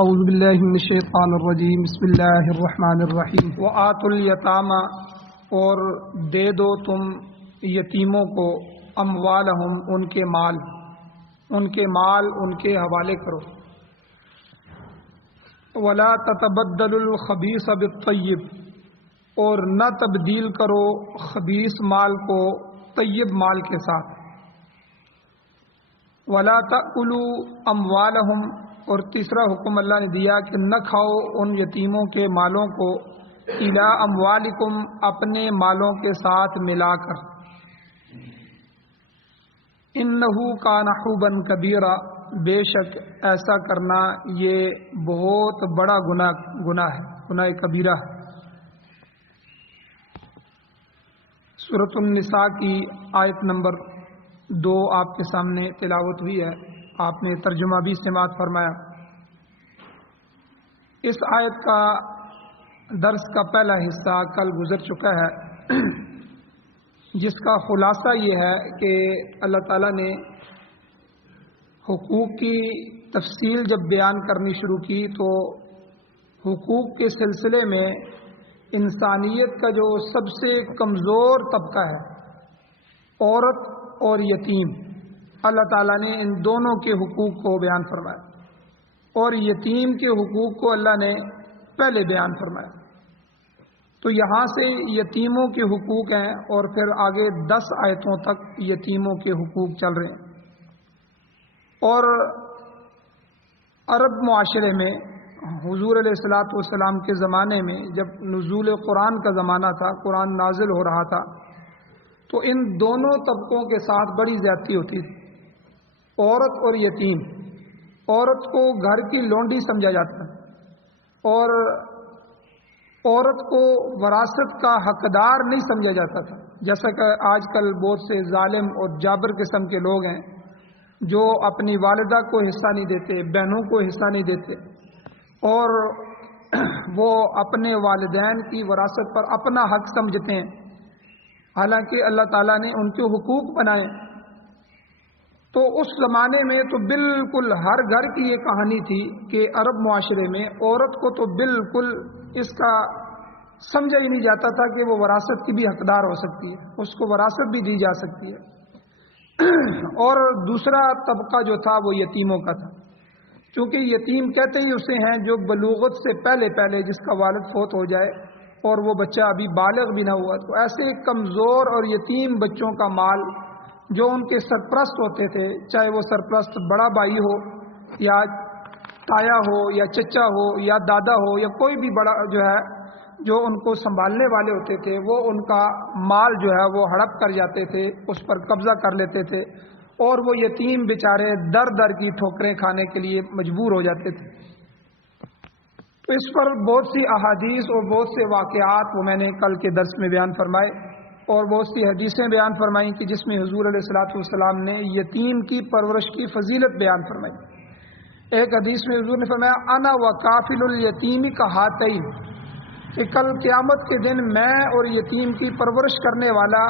اعوذ باللہ من الشیطان الرجیم بسم اللہ الرحمن الرحیم وآتوا الیتامی اور دے دو تم یتیموں کو اموالہم ان کے مال ان کے حوالے کرو ولا تتبدلوا الخبیث بالطیب اور نہ تبدیل کرو خبیث مال کو طیب مال کے ساتھ ولا تأکلوا اموالہم اور تیسرا حکم اللہ نے دیا کہ نہ کھاؤ ان یتیموں کے مالوں کو الی اموالکم اپنے مالوں کے ساتھ ملا کر انہ کان حوبا کبیرا بے شک ایسا کرنا یہ بہت بڑا گناہ ہے، گناہ کبیرہ ہے۔ سورۃ النساء کی آیت نمبر 2 آپ کے سامنے تلاوت ہوئی ہے، آپ نے ترجمہ بھی سماعت فرمایا۔ اس آیت کا درس کا پہلا حصہ کل گزر چکا ہے، جس کا خلاصہ یہ ہے کہ اللہ تعالیٰ نے حقوق کی تفصیل جب بیان کرنی شروع کی تو حقوق کے سلسلے میں انسانیت کا جو سب سے کمزور طبقہ ہے، عورت اور یتیم، اللہ تعالیٰ نے ان دونوں کے حقوق کو بیان فرمایا اور یتیم کے حقوق کو اللہ نے پہلے بیان فرمایا۔ تو یہاں سے یتیموں کے حقوق ہیں اور پھر آگے 10 آیتوں تک یتیموں کے حقوق چل رہے ہیں۔ اور عرب معاشرے میں حضور علیہ الصلاۃ والسلام کے زمانے میں جب نزول قرآن کا زمانہ تھا، قرآن نازل ہو رہا تھا، تو ان دونوں طبقوں کے ساتھ بڑی زیادتی ہوتی تھی، عورت اور یتیم۔ عورت کو گھر کی لونڈی سمجھا جاتا ہے اور عورت کو وراثت کا حقدار نہیں سمجھا جاتا تھا، جیسا کہ آج کل بہت سے ظالم اور جابر قسم کے لوگ ہیں جو اپنی والدہ کو حصہ نہیں دیتے، بہنوں کو حصہ نہیں دیتے اور وہ اپنے والدین کی وراثت پر اپنا حق سمجھتے ہیں، حالانکہ اللہ تعالیٰ نے ان کے حقوق بنائے۔ تو اس زمانے میں تو بالکل ہر گھر کی یہ کہانی تھی کہ عرب معاشرے میں عورت کو تو بالکل اس کا سمجھا ہی نہیں جاتا تھا کہ وہ وراثت کی بھی حقدار ہو سکتی ہے، اس کو وراثت بھی دی جا سکتی ہے۔ اور دوسرا طبقہ جو تھا وہ یتیموں کا تھا، چونکہ یتیم کہتے ہی اسے ہیں جو بلوغت سے پہلے جس کا والد فوت ہو جائے اور وہ بچہ ابھی بالغ بھی نہ ہوا، تو ایسے کمزور اور یتیم بچوں کا مال جو ان کے سرپرست ہوتے تھے، چاہے وہ سرپرست بڑا بھائی ہو یا تایا ہو یا چچا ہو یا دادا ہو یا کوئی بھی بڑا جو ہے جو ان کو سنبھالنے والے ہوتے تھے، وہ ان کا مال جو ہے وہ ہڑپ کر جاتے تھے، اس پر قبضہ کر لیتے تھے اور وہ یتیم بیچارے در در کی ٹھوکریں کھانے کے لیے مجبور ہو جاتے تھے۔ تو اس پر بہت سی احادیث اور بہت سے واقعات وہ میں نے کل کے درس میں بیان فرمائے اور بہت سی حدیثیں بیان فرمائیں کہ جس میں حضور علیہ الصلاۃ والسلام نے یتیم کی پرورش کی فضیلت بیان فرمائی۔ ایک حدیث میں حضور نے فرمایا انا وکافل الیتیم کہاتین، کہ کل قیامت کے دن میں اور یتیم کی پرورش کرنے والا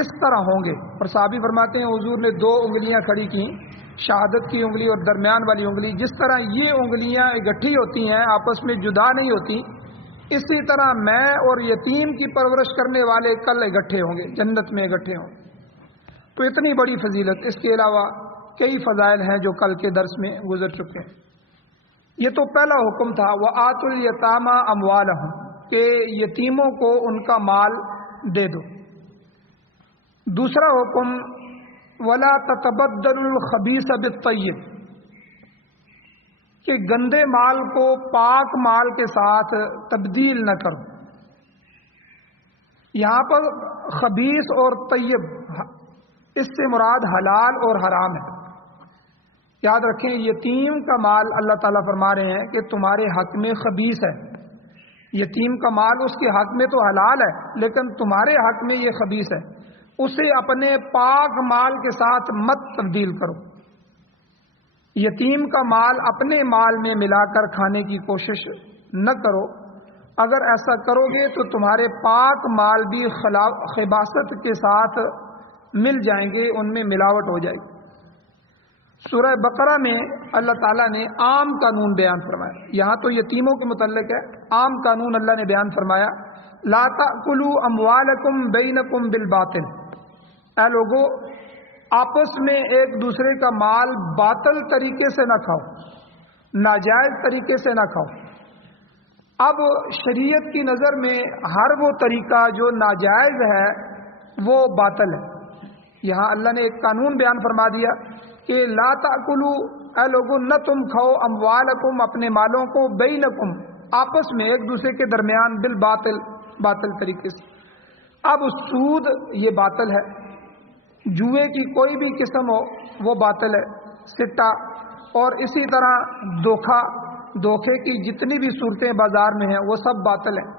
اس طرح ہوں گے۔ اور صحابی فرماتے ہیں حضور نے 2 انگلیاں کھڑی کی، شہادت کی انگلی اور درمیان والی انگلی، جس طرح یہ انگلیاں اکٹھی ہوتی ہیں آپس میں جدا نہیں ہوتی، اسی طرح میں اور یتیم کی پرورش کرنے والے کل اکٹھے ہوں گے، جنت میں اکٹھے ہوں گے۔ تو اتنی بڑی فضیلت، اس کے علاوہ کئی فضائل ہیں جو کل کے درس میں گزر چکے ہیں۔ یہ تو پہلا حکم تھا وآتوا الیتامی اموالہم، کہ یتیموں کو ان کا مال دے دو۔ دوسرا حکم ولا تتبدلوا الخبیث بالطیب، کہ گندے مال کو پاک مال کے ساتھ تبدیل نہ کرو۔ یہاں پر خبیث اور طیب اس سے مراد حلال اور حرام ہے۔ یاد رکھیں یتیم کا مال اللہ تعالیٰ فرما رہے ہیں کہ تمہارے حق میں خبیث ہے، یتیم کا مال اس کے حق میں تو حلال ہے لیکن تمہارے حق میں یہ خبیث ہے، اسے اپنے پاک مال کے ساتھ مت تبدیل کرو۔ یتیم کا مال اپنے مال میں ملا کر کھانے کی کوشش نہ کرو، اگر ایسا کرو گے تو تمہارے پاک مال بھی خباثت کے ساتھ مل جائیں گے، ان میں ملاوٹ ہو جائے گی۔ سورہ بقرہ میں اللہ تعالیٰ نے عام قانون بیان فرمایا. یہاں تو یتیموں کے متعلق ہے. عام قانون اللہ نے بیان فرمایا لا تأکلوا اموالکم بینکم بالباطل. اے لوگو آپس میں ایک دوسرے کا مال باطل طریقے سے نہ کھاؤ, ناجائز طریقے سے نہ کھاؤ. اب شریعت کی نظر میں ہر وہ طریقہ جو ناجائز ہے وہ باطل ہے. یہاں اللہ نے ایک قانون بیان فرما دیا کہ لا تأکلوا, اے لوگوں نہ تم کھاؤ اموالکم اپنے مالوں کو بینکم آپس میں ایک دوسرے کے درمیان بالباطل, باطل طریقے سے. اب سود یہ باطل ہے, جوئے کی کوئی بھی قسم ہو وہ باطل ہے, سٹا, اور اسی طرح دھوکے کی جتنی بھی صورتیں بازار میں ہیں وہ سب باطل ہیں.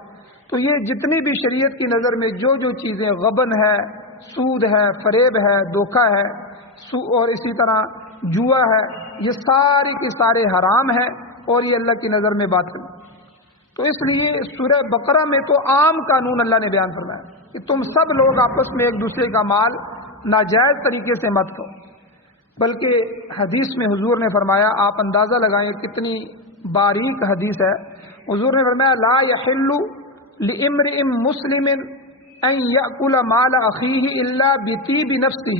تو یہ جتنی بھی شریعت کی نظر میں جو چیزیں غبن ہے, سود ہے, فریب ہے, دھوکہ ہے, اور اسی طرح جوا ہے, یہ ساری کی سارے حرام ہیں اور یہ اللہ کی نظر میں باطل. تو اس لیے سورہ بقرہ میں تو عام قانون اللہ نے بیان فرمایا کہ تم سب لوگ آپس میں ایک دوسرے کا مال ناجائز طریقے سے مت کھاؤ. بلکہ حدیث میں حضور نے فرمایا, آپ اندازہ لگائیں کتنی باریک حدیث ہے. حضور نے فرمایا لا یحل لامرئ مسلم ان یأکل مال اخیہ الا بطیب نفسہ.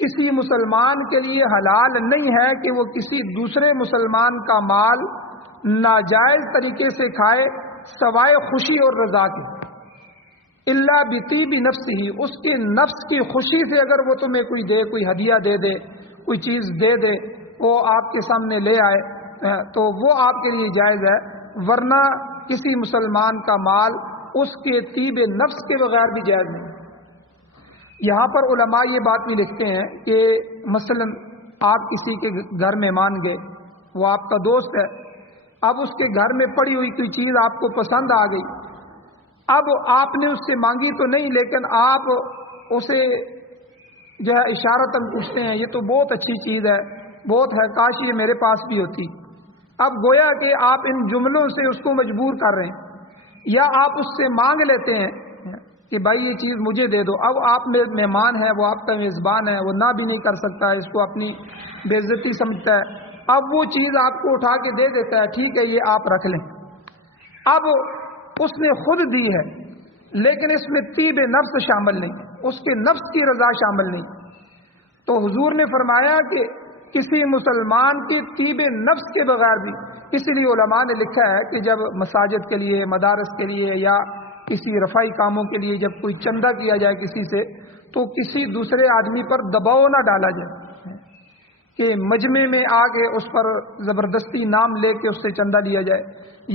کسی مسلمان کے لیے حلال نہیں ہے کہ وہ کسی دوسرے مسلمان کا مال ناجائز طریقے سے کھائے سوائے خوشی اور رضا کے. الا بطیب نفسہ, اس کے نفس کی خوشی سے اگر وہ تمہیں کوئی دے, کوئی ہدیہ دے دے, کوئی چیز دے دے, وہ آپ کے سامنے لے آئے تو وہ آپ کے لیے جائز ہے. ورنہ کسی مسلمان کا مال اس کے طیب نفس کے بغیر بھی جائز نہیں. یہاں پر علماء یہ بات بھی لکھتے ہیں کہ مثلا آپ کسی کے گھر مہمان گئے, وہ آپ کا دوست ہے, اب اس کے گھر میں پڑی ہوئی کوئی چیز آپ کو پسند آ گئی. اب آپ نے اس سے مانگی تو نہیں, لیکن آپ اسے جو ہے اشارتاً پوچھتے ہیں یہ تو بہت اچھی چیز ہے, بہت ہے, کاش یہ میرے پاس بھی ہوتی. اب گویا کہ آپ ان جملوں سے اس کو مجبور کر رہے ہیں, یا آپ اس سے مانگ لیتے ہیں کہ بھائی یہ چیز مجھے دے دو. اب آپ مہمان ہیں, وہ آپ کا میزبان ہے, وہ نہ بھی نہیں کر سکتا, اس کو اپنی بے عزتی سمجھتا ہے. اب وہ چیز آپ کو اٹھا کے دے دیتا ہے, ٹھیک ہے یہ آپ رکھ لیں. اب اس نے خود دی ہے لیکن اس میں طیب نفس شامل نہیں, اس کے نفس کی رضا شامل نہیں. تو حضور نے فرمایا کہ کسی مسلمان کی طیب نفس کے بغیر بھی, اسی لیے علماء نے لکھا ہے کہ جب مساجد کے لیے, مدارس کے لیے یا کسی رفائی کاموں کے لیے جب کوئی چندہ کیا جائے کسی سے, تو کسی دوسرے آدمی پر دباؤ نہ ڈالا جائے کہ مجمع میں آ کے اس پر زبردستی نام لے کے اس سے چندہ لیا جائے,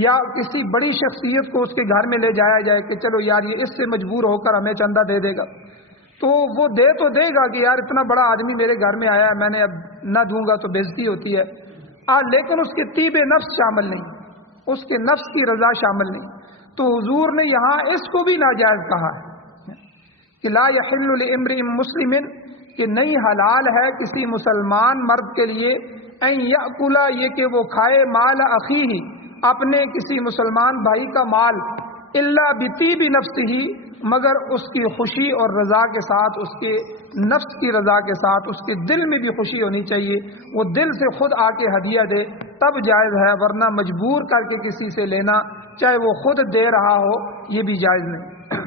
یا کسی بڑی شخصیت کو اس کے گھر میں لے جایا جائے کہ چلو یار یہ اس سے مجبور ہو کر ہمیں چندہ دے دے گا. تو وہ دے تو دے گا کہ یار اتنا بڑا آدمی میرے گھر میں آیا ہے, میں نے اب نہ دوں گا تو بے عزتی ہوتی ہے, لیکن اس کے طیب نفس شامل نہیں, اس کے نفس کی رضا شامل نہیں. تو حضور نے یہاں اس کو بھی ناجائز کہا ہے کہ لا یحل لامرئ مسلم, کہ نہیں حلال ہے کسی مسلمان مرد کے لیے ان یأکل, یہ کہ وہ کھائے, مال اخیہ, اپنے کسی مسلمان بھائی کا مال, الا بطیب نفسہ, مگر اس کی خوشی اور رضا کے ساتھ, اس کے نفس کی رضا کے ساتھ, اس کے دل میں بھی خوشی ہونی چاہیے, وہ دل سے خود آ کے ہدیہ دے تب جائز ہے, ورنہ مجبور کر کے کسی سے لینا چاہے وہ خود دے رہا ہو یہ بھی جائز نہیں.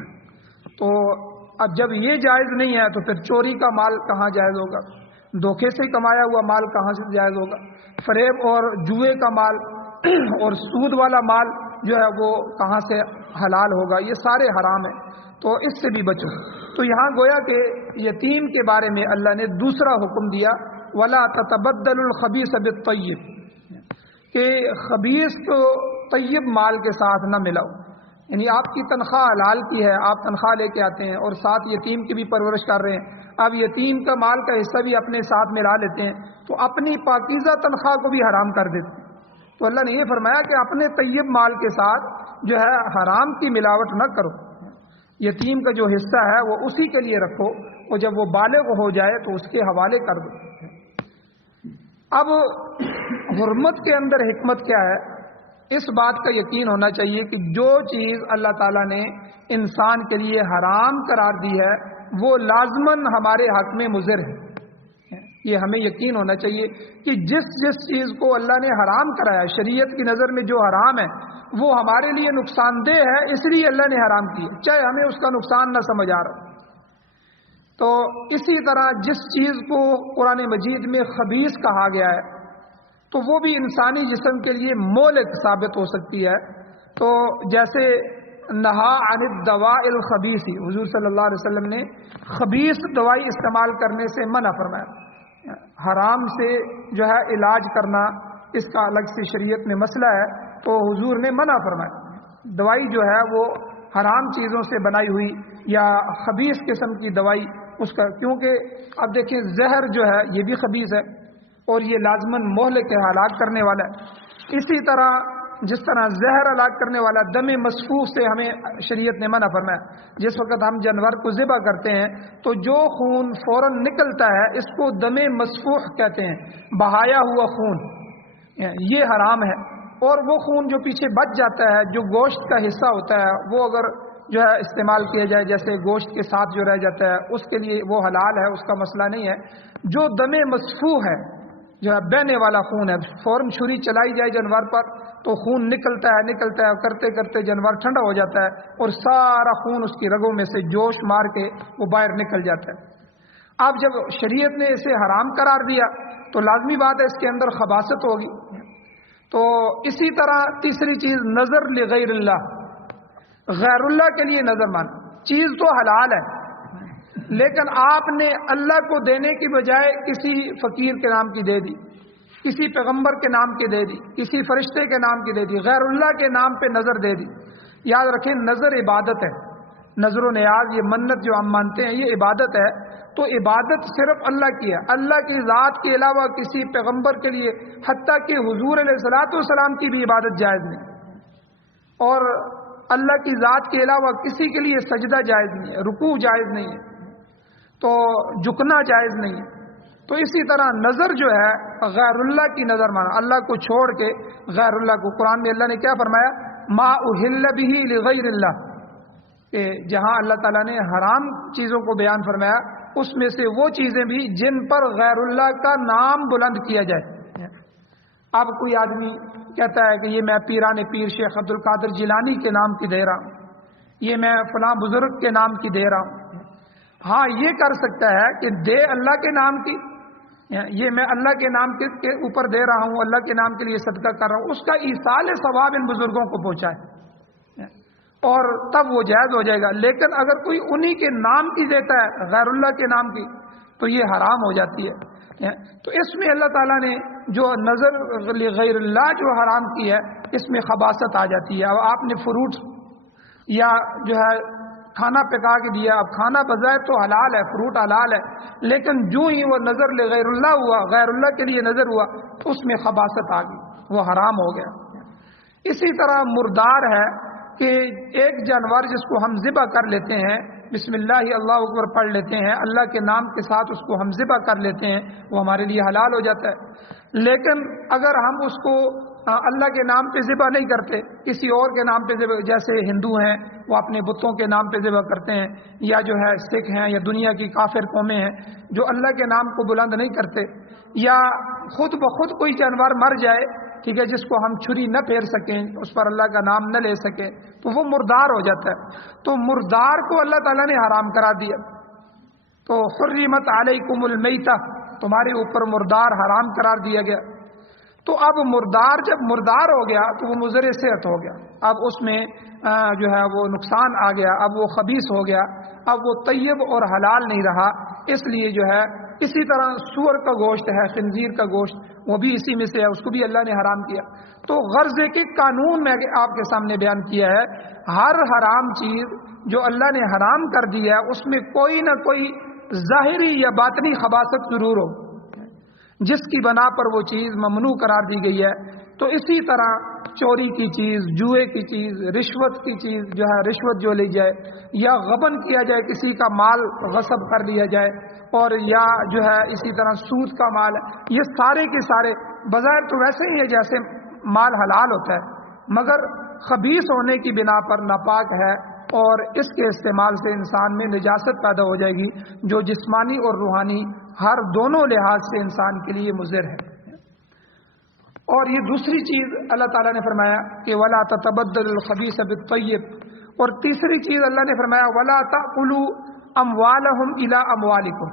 تو اب جب یہ جائز نہیں ہے تو پھر چوری کا مال کہاں جائز ہوگا, دھوکے سے کمایا ہوا مال کہاں سے جائز ہوگا, فریب اور جوئے کا مال اور سود والا مال جو ہے وہ کہاں سے حلال ہوگا, یہ سارے حرام ہیں. تو اس سے بھی بچو. تو یہاں گویا کہ یتیم کے بارے میں اللہ نے دوسرا حکم دیا, وَلَا تَتَبَدَّلُ الْخَبِيثَ بِالطَّيِّبِ, کہ خبیث کو طیب مال کے ساتھ نہ ملاؤ. یعنی آپ کی تنخواہ حلال کی ہے, آپ تنخواہ لے کے آتے ہیں اور ساتھ یتیم کی بھی پرورش کر رہے ہیں, اب یتیم کا مال کا حصہ بھی اپنے ساتھ ملا لیتے ہیں, تو اپنی پاکیزہ تنخواہ کو بھی حرام کر دیتے ہیں. تو اللہ نے یہ فرمایا کہ اپنے طیب مال کے ساتھ جو ہے حرام کی ملاوٹ نہ کرو. یتیم کا جو حصہ ہے وہ اسی کے لیے رکھو, اور جب وہ بالغ ہو جائے تو اس کے حوالے کر دو. اب حرمت کے اندر حکمت کیا ہے, اس بات کا یقین ہونا چاہیے کہ جو چیز اللہ تعالیٰ نے انسان کے لیے حرام قرار دی ہے وہ لازماً ہمارے حق میں مضر ہے. یہ ہمیں یقین ہونا چاہیے کہ جس چیز کو اللہ نے حرام کرایا ہے، شریعت کی نظر میں جو حرام ہے وہ ہمارے لیے نقصان دہ ہے، اس لیے اللہ نے حرام کی ہے، چاہے ہمیں اس کا نقصان نہ سمجھ آ رہا۔ تو اسی طرح جس چیز کو قرآن مجید میں خبیث کہا گیا ہے تو وہ بھی انسانی جسم کے لیے مہلک ثابت ہو سکتی ہے۔ تو جیسے نہا عن الدواء الخبیث، حضور صلی اللہ علیہ وسلم نے خبیث دوائی استعمال کرنے سے منع فرمایا، حرام سے جو ہے علاج کرنا اس کا الگ سے شریعت میں مسئلہ ہے، تو حضور نے منع فرمایا دوائی جو ہے وہ حرام چیزوں سے بنائی ہوئی یا خبیث قسم کی دوائی اس کا، کیونکہ اب دیکھیں زہر جو ہے یہ بھی خبیث ہے اور یہ لازماً مہلک ہے، ہلاک کرنے والا ہے۔ اسی طرح جس طرح زہر ہلاک کرنے والا دم مسفوح سے ہمیں شریعت نے منع فرمایا۔ جس وقت ہم جانور کو ذبح کرتے ہیں تو جو خون فوراً نکلتا ہے اس کو دم مسفوح کہتے ہیں، بہایا ہوا خون، یہ حرام ہے۔ اور وہ خون جو پیچھے بچ جاتا ہے، جو گوشت کا حصہ ہوتا ہے، وہ اگر جو ہے استعمال کیا جائے، جیسے گوشت کے ساتھ جو رہ جاتا ہے، اس کے لیے وہ حلال ہے، اس کا مسئلہ نہیں ہے۔ جو دم مسفوح ہے، جو ہے بہنے والا خون ہے، فوراً چھری چلائی جائے جانور پر تو خون نکلتا ہے، کرتے کرتے جانور ٹھنڈا ہو جاتا ہے اور سارا خون اس کی رگوں میں سے جوش مار کے وہ باہر نکل جاتا ہے۔ اب جب شریعت نے اسے حرام قرار دیا تو لازمی بات ہے اس کے اندر خباثت ہوگی۔ تو اسی طرح تیسری چیز نظر لغیر اللہ، غیر اللہ کے لیے نظر مانا، چیز تو حلال ہے لیکن آپ نے اللہ کو دینے کی بجائے کسی فقیر کے نام کی دے دی، کسی پیغمبر کے نام کی دے دی، کسی فرشتے کے نام کی دے دی، غیر اللہ کے نام پہ نظر دے دی۔ یاد رکھیں نظر عبادت ہے، نظر و نیاز یہ منت جو ہم مانتے ہیں یہ عبادت ہے، تو عبادت صرف اللہ کی ہے، اللہ کی ذات کے علاوہ کسی پیغمبر کے لیے، حتیٰ کہ حضور علیہ الصلوۃ والسلام کی بھی عبادت جائز نہیں، اور اللہ کی ذات کے علاوہ کسی کے لیے سجدہ جائز نہیں ہے، رکوع جائز نہیں ہے، تو جھکنا جائز نہیں ہے۔ تو اسی طرح نظر جو ہے غیر اللہ کی نظر مانا، اللہ کو چھوڑ کے غیر اللہ کو، قرآن میں اللہ نے کیا فرمایا، ما احل بہ لغیر اللہ، کہ جہاں اللہ تعالیٰ نے حرام چیزوں کو بیان فرمایا اس میں سے وہ چیزیں بھی جن پر غیر اللہ کا نام بلند کیا جائے۔ اب کوئی آدمی کہتا ہے کہ یہ میں پیران پیر شیخ عبد القادر جیلانی کے نام کی دے رہا ہوں، یہ میں فلاں بزرگ کے نام کی دے رہا ہوں، ہاں یہ کر سکتا ہے کہ دے اللہ کے نام کی، یہ میں اللہ کے نام کے اوپر دے رہا ہوں، اللہ کے نام کے لیے صدقہ کر رہا ہوں، اس کا ایصال ثواب ان بزرگوں کو پہنچائے اور تب وہ جائز ہو جائے گا۔ لیکن اگر کوئی انہی کے نام کی دیتا ہے غیر اللہ کے نام کی تو یہ حرام ہو جاتی ہے۔ تو اس میں اللہ تعالیٰ نے جو نظر غیر اللہ جو حرام کی ہے اس میں خباثت آ جاتی ہے۔ اب آپ نے فروٹ یا جو ہے کھانا پکا کے دیا، اب کھانا بظاہر تو حلال ہے، فروٹ حلال ہے، لیکن جو ہی وہ نظر لغیر اللہ ہوا، غیر اللہ کے لیے نظر ہوا تو اس میں خباثت آ گئی، وہ حرام ہو گیا۔ اسی طرح مردار ہے کہ ایک جانور جس کو ہم ذبح کر لیتے ہیں، بسم اللہ اللہ اکبر پڑھ لیتے ہیں، اللہ کے نام کے ساتھ اس کو ہم ذبح کر لیتے ہیں، وہ ہمارے لیے حلال ہو جاتا ہے۔ لیکن اگر ہم اس کو اللہ کے نام پہ ذبح نہیں کرتے، کسی اور کے نام پہ ذبح، جیسے ہندو ہیں وہ اپنے بتوں کے نام پہ ذبح کرتے ہیں، یا جو ہے سکھ ہیں یا دنیا کی کافر قومیں ہیں جو اللہ کے نام کو بلند نہیں کرتے، یا خود بخود کوئی جانور مر جائے، ٹھیک ہے، جس کو ہم چھری نہ پھیر سکیں، اس پر اللہ کا نام نہ لے سکیں، تو وہ مردار ہو جاتا ہے۔ تو مردار کو اللہ تعالیٰ نے حرام کرا دیا، تو حرمت علیکم المیتہ، تمہارے اوپر مردار حرام قرار دیا گیا۔ تو اب مردار جب مردار ہو گیا تو وہ مضر صحت ہو گیا، اب اس میں جو ہے وہ نقصان آ گیا، اب وہ خبیث ہو گیا، اب وہ طیب اور حلال نہیں رہا، اس لیے جو ہے اسی طرح سور کا گوشت ہے، خنزیر کا گوشت، وہ بھی اسی میں سے ہے، اس کو بھی اللہ نے حرام کیا۔ تو غرض کے قانون میں آپ کے سامنے بیان کیا ہے، ہر حرام چیز جو اللہ نے حرام کر دی ہے اس میں کوئی نہ کوئی ظاہری یا باطنی خباثت ضرور ہو، جس کی بنا پر وہ چیز ممنوع قرار دی گئی ہے۔ تو اسی طرح چوری کی چیز، جوئے کی چیز، رشوت کی چیز جو ہے، رشوت جو لی جائے یا غبن کیا جائے، کسی کا مال غصب کر لیا جائے، اور یا جو ہے اسی طرح سود کا مال ہے، یہ سارے کے سارے بظاہر تو ویسے ہی ہے جیسے مال حلال ہوتا ہے، مگر خبیث ہونے کی بنا پر ناپاک ہے، اور اس کے استعمال سے انسان میں نجاست پیدا ہو جائے گی جو جسمانی اور روحانی ہر دونوں لحاظ سے انسان کے لیے مضر ہے۔ اور یہ دوسری چیز اللہ تعالیٰ نے فرمایا کہ وَلَا تَتَبَدَّلُ الْخَبِيثَ بِالطَّيِّبِ، اور تیسری چیز اللہ نے فرمایا وَلَا تَأْكُلُوا أَمْوَالَهُمْ إِلَىٰ أَمْوَالِكُمْ،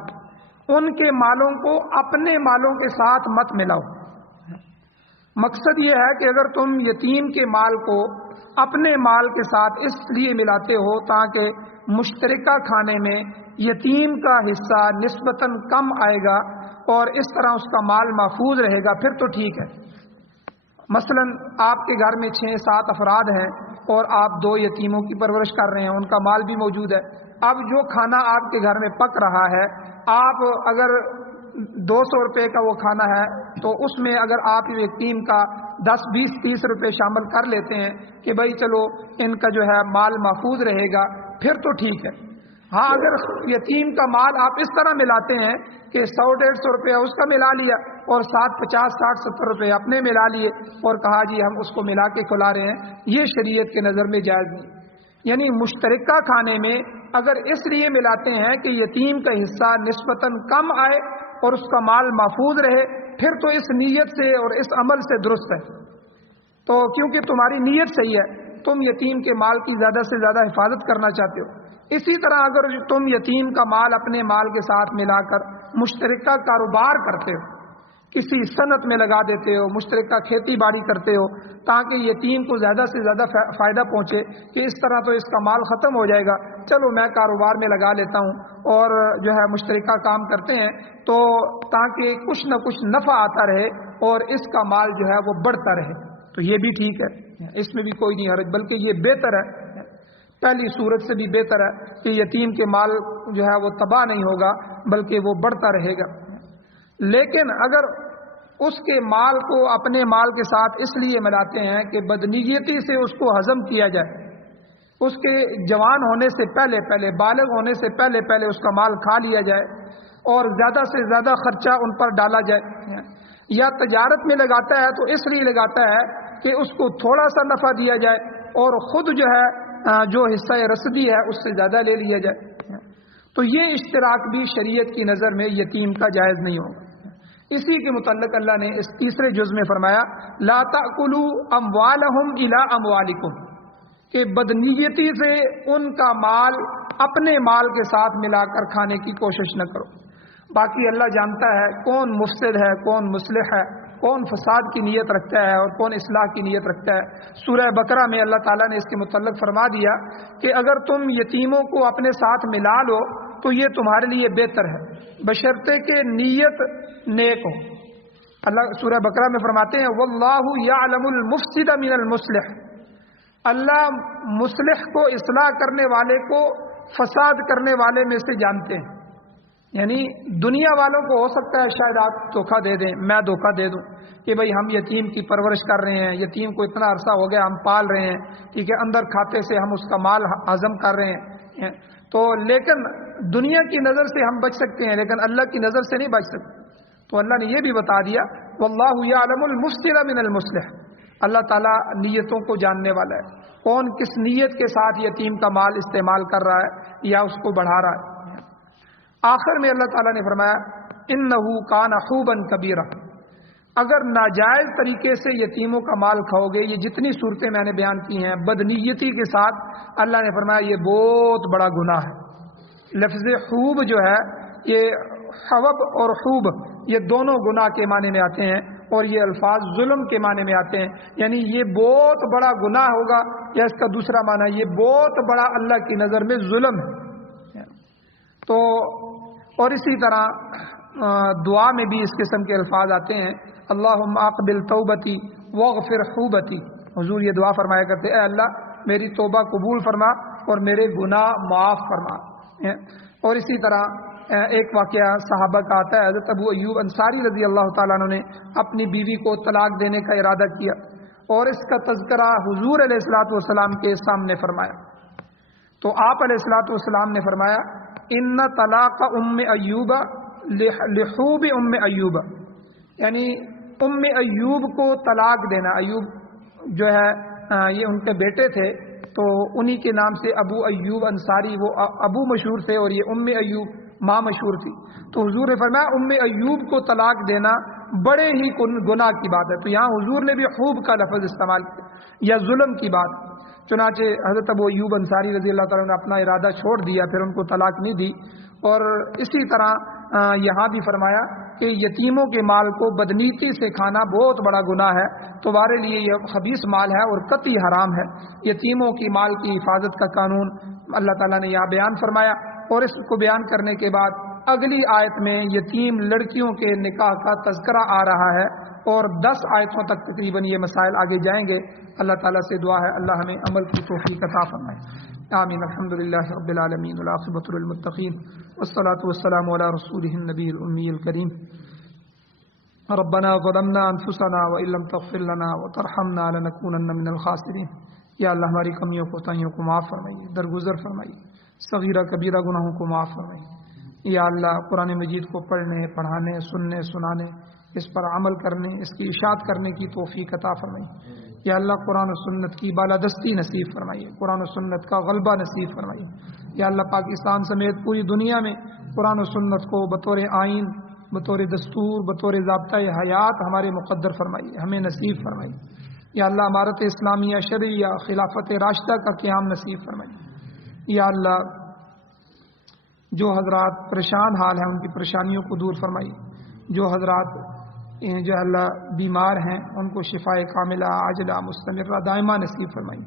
ان کے مالوں کو اپنے مالوں کے ساتھ مت ملاؤ۔ مقصد یہ ہے کہ اگر تم یتیم کے مال کو اپنے مال کے ساتھ اس لیے ملاتے ہو تاکہ مشترکہ کھانے میں یتیم کا حصہ نسبتاً کم آئے گا اور اس طرح اس کا مال محفوظ رہے گا، پھر تو ٹھیک ہے۔ مثلا آپ کے گھر میں 6-7 افراد ہیں اور آپ 2 یتیموں کی پرورش کر رہے ہیں، ان کا مال بھی موجود ہے۔ اب جو کھانا آپ کے گھر میں پک رہا ہے، آپ اگر 200 روپے کا وہ کھانا ہے تو اس میں اگر آپ یتیم کا 10, 20, 30 روپے شامل کر لیتے ہیں کہ بھائی چلو ان کا جو ہے مال محفوظ رہے گا، پھر تو ٹھیک ہے۔ ہاں اگر یتیم کا مال آپ اس طرح ملاتے ہیں کہ 100-150 روپے اس کا ملا لیا اور 50-60-70 روپے اپنے ملا لیے اور کہا جی ہم اس کو ملا کے کھلا رہے ہیں، یہ شریعت کے نظر میں جائز نہیں۔ یعنی مشترکہ کھانے میں اگر اس لیے ملاتے ہیں کہ یتیم کا حصہ نسبتاً کم آئے اور اس کا مال محفوظ رہے، پھر تو اس نیت سے اور اس عمل سے درست ہے۔ تو کیونکہ تمہاری نیت صحیح ہے، تم یتیم کے مال کی زیادہ سے زیادہ حفاظت کرنا چاہتے ہو۔ اسی طرح اگر تم یتیم کا مال اپنے مال کے ساتھ ملا کر مشترکہ کاروبار کرتے ہو، کسی صنعت میں لگا دیتے ہو، مشترکہ کھیتی باڑی کرتے ہو تاکہ یتیم کو زیادہ سے زیادہ فائدہ پہنچے کہ اس طرح تو اس کا مال ختم ہو جائے گا، چلو میں کاروبار میں لگا لیتا ہوں اور جو ہے مشترکہ کام کرتے ہیں تو تاکہ کچھ نہ کچھ نفع آتا رہے اور اس کا مال جو ہے وہ بڑھتا رہے، تو یہ بھی ٹھیک ہے، اس میں بھی کوئی نہیں حرج، بلکہ یہ بہتر ہے، پہلی صورت سے بھی بہتر ہے کہ یتیم کے مال جو ہے وہ تباہ نہیں ہوگا بلکہ وہ بڑھتا رہے گا۔ لیکن اگر اس کے مال کو اپنے مال کے ساتھ اس لیے ملاتے ہیں کہ بدنیتی سے اس کو ہضم کیا جائے، اس کے جوان ہونے سے پہلے بالغ ہونے سے پہلے اس کا مال کھا لیا جائے اور زیادہ سے زیادہ خرچہ ان پر ڈالا جائے، یا تجارت میں لگاتا ہے تو اس لیے لگاتا ہے کہ اس کو تھوڑا سا نفع دیا جائے اور خود جو ہے جو حصہ رسدی ہے اس سے زیادہ لے لیا جائے، تو یہ اشتراک بھی شریعت کی نظر میں یتیم کا جائز نہیں ہوگا۔ اسی کے متعلق اللہ نے اس تیسرے جز میں فرمایا لا تأکلوا اموالہم الی اموالکم، کہ بدنیتی سے ان کا مال اپنے مال کے ساتھ ملا کر کھانے کی کوشش نہ کرو۔ باقی اللہ جانتا ہے کون مفسد ہے، کون مصلح ہے، کون فساد کی نیت رکھتا ہے اور کون اصلاح کی نیت رکھتا ہے۔ سورہ بقرہ میں اللہ تعالیٰ نے اس کے متعلق فرما دیا کہ اگر تم یتیموں کو اپنے ساتھ ملا لو تو یہ تمہارے لیے بہتر ہے، بشرطے کہ نیت نیک ہو۔ اللہ سورہ بقرہ میں فرماتے ہیں واللہ یعلم المفسد من المصلح، اللہ مصلح کو اصلاح کرنے والے کو فساد کرنے والے میں سے جانتے ہیں۔ یعنی دنیا والوں کو ہو سکتا ہے شاید آپ دھوکہ دے دیں، میں دھوکہ دے دوں کہ بھائی ہم یتیم کی پرورش کر رہے ہیں، یتیم کو اتنا عرصہ ہو گیا ہم پال رہے ہیں، ٹھیک ہے، اندر کھاتے سے ہم اس کا مال ہضم کر رہے ہیں، تو لیکن دنیا کی نظر سے ہم بچ سکتے ہیں لیکن اللہ کی نظر سے نہیں بچ سکتے۔ تو اللہ نے یہ بھی بتا دیا واللہ یعلم المفسد من المصلح، اللہ تعالیٰ نیتوں کو جاننے والا ہے، کون کس نیت کے ساتھ یتیم کا مال استعمال کر رہا ہے یا اس کو بڑھا رہا ہے۔ آخر میں اللہ تعالیٰ نے فرمایا انہ کان حوبا کبیرہ، اگر ناجائز طریقے سے یتیموں کا مال کھاؤ گے، یہ جتنی صورتیں میں نے بیان کی ہیں بدنیتی کے ساتھ، اللہ نے فرمایا یہ بہت بڑا گناہ ہے۔ لفظ حوب جو ہے یہ حوب اور حوب یہ دونوں گناہ کے معنی میں آتے ہیں اور یہ الفاظ ظلم کے معنی میں آتے ہیں، یعنی یہ بہت بڑا گناہ ہوگا، یا اس کا دوسرا معنی یہ بہت بڑا اللہ کی نظر میں ظلم ہے۔ تو اور اسی طرح دعا میں بھی اس قسم کے الفاظ آتے ہیں اللہم اقبل توبتی واغفر حوبتی، حضور یہ دعا فرمایا کرتے اے اللہ میری توبہ قبول فرما اور میرے گناہ معاف فرما۔ اور اسی طرح ایک واقعہ صحابہ کا آتا ہے، حضرت ابو ایوب انصاری رضی اللہ تعالیٰ عنہ نے اپنی بیوی کو طلاق دینے کا ارادہ کیا اور اس کا تذکرہ حضور علیہ الصلوۃ والسلام کے سامنے فرمایا، تو آپ علیہ الصلوۃ والسلام نے فرمایا ان طلاق ام ایوب لحوب ام ایوب، یعنی ام ایوب کو طلاق دینا، ایوب جو ہے یہ ان کے بیٹے تھے تو انہی کے نام سے ابو ایوب انصاری وہ ابو مشہور تھے اور یہ ام ایوب ماں مشہور تھی. تو حضور نے فرمایا ام ایوب کو طلاق دینا بڑے ہی گناہ کی بات ہے. تو یہاں حضور نے بھی خوب کا لفظ استعمال کیا یا ظلم کی بات. چنانچہ حضرت ابو ایوب انصاری رضی اللہ تعالیٰ نے اپنا ارادہ چھوڑ دیا, پھر ان کو طلاق نہیں دی. اور اسی طرح یہاں بھی فرمایا کہ یتیموں کے مال کو بدنیتی سے کھانا بہت بڑا گناہ ہے, تمہارے لیے یہ خبیث مال ہے اور قطعی حرام ہے. یتیموں کی مال کی حفاظت کا قانون اللہ تعالیٰ نے یہاں بیان فرمایا. اور اس کو بیان کرنے کے بعد اگلی آیت میں یتیم لڑکیوں کے نکاح کا تذکرہ آ رہا ہے, اور 10 آیتوں تک تقریباً یہ مسائل آگے جائیں گے. اللہ تعالیٰ سے دعا ہے اللہ ہمیں عمل کی توفیق عطا فرمائے. آمین. الحمدللہ رب العالمین والعاقبۃ للمتقین والصلاة والسلام علی رسولہ النبی الامی الکریم. ربنا ظلمنا انفسنا وان لم تغفر لنا وترحمنا لنکونن من الخاسرین. یا اللہ ہماری کمیوں کوتاہیوں کو معاف فرمائیے, درگزر فرمائیے, صغیرہ کبیرہ گناہوں کو معاف فرمائیے. یا اللہ قرآن مجید کو پڑھنے, پڑھانے, سننے, سنانے, اس پر عمل کرنے, اس کی اشاعت کرنے کی توفیق عطا فرمائیے. یا اللہ قرآن و سنت کی بالادستی نصیب فرمائیے, قرآن و سنت کا غلبہ نصیب فرمائیے. یا اللہ پاکستان سمیت پوری دنیا میں قرآن و سنت کو بطور آئین, بطور دستور, بطور ضابطۂ حیات ہمارے مقدر فرمائیے, ہمیں نصیب فرمائیے. یا اللہ امارت اسلامیہ شرعیہ خلافت راشدہ کا قیام نصیب فرمائیے. یا اللہ جو حضرات پریشان حال ہیں ان کی پریشانیوں کو دور فرمائیے. جو حضرات جو اللہ بیمار ہیں ان کو شفائے کاملہ عاجلہ مستمرہ دائمہ نصیب فرمائیے.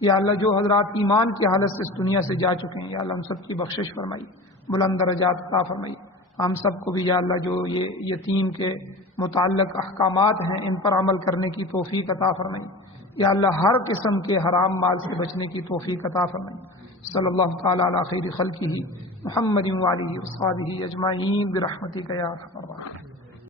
یا اللہ جو حضرات ایمان کی حالت سے اس دنیا سے جا چکے ہیں, یا اللہ ان سب کی بخشش فرمائیے, بلند درجات عطا فرمائیے. ہم سب کو بھی یا اللہ جو یہ یتیم کے متعلق احکامات ہیں ان پر عمل کرنے کی توفیق عطا فرمائیے. یا اللہ ہر قسم کے حرام مال سے بچنے کی توفیق عطا فرمائیے. صلی اللہ تعالی علی خیر خلقہ محمد و آلہ و صحبہ اجمعین برحمتک یا ارحم الراحمین.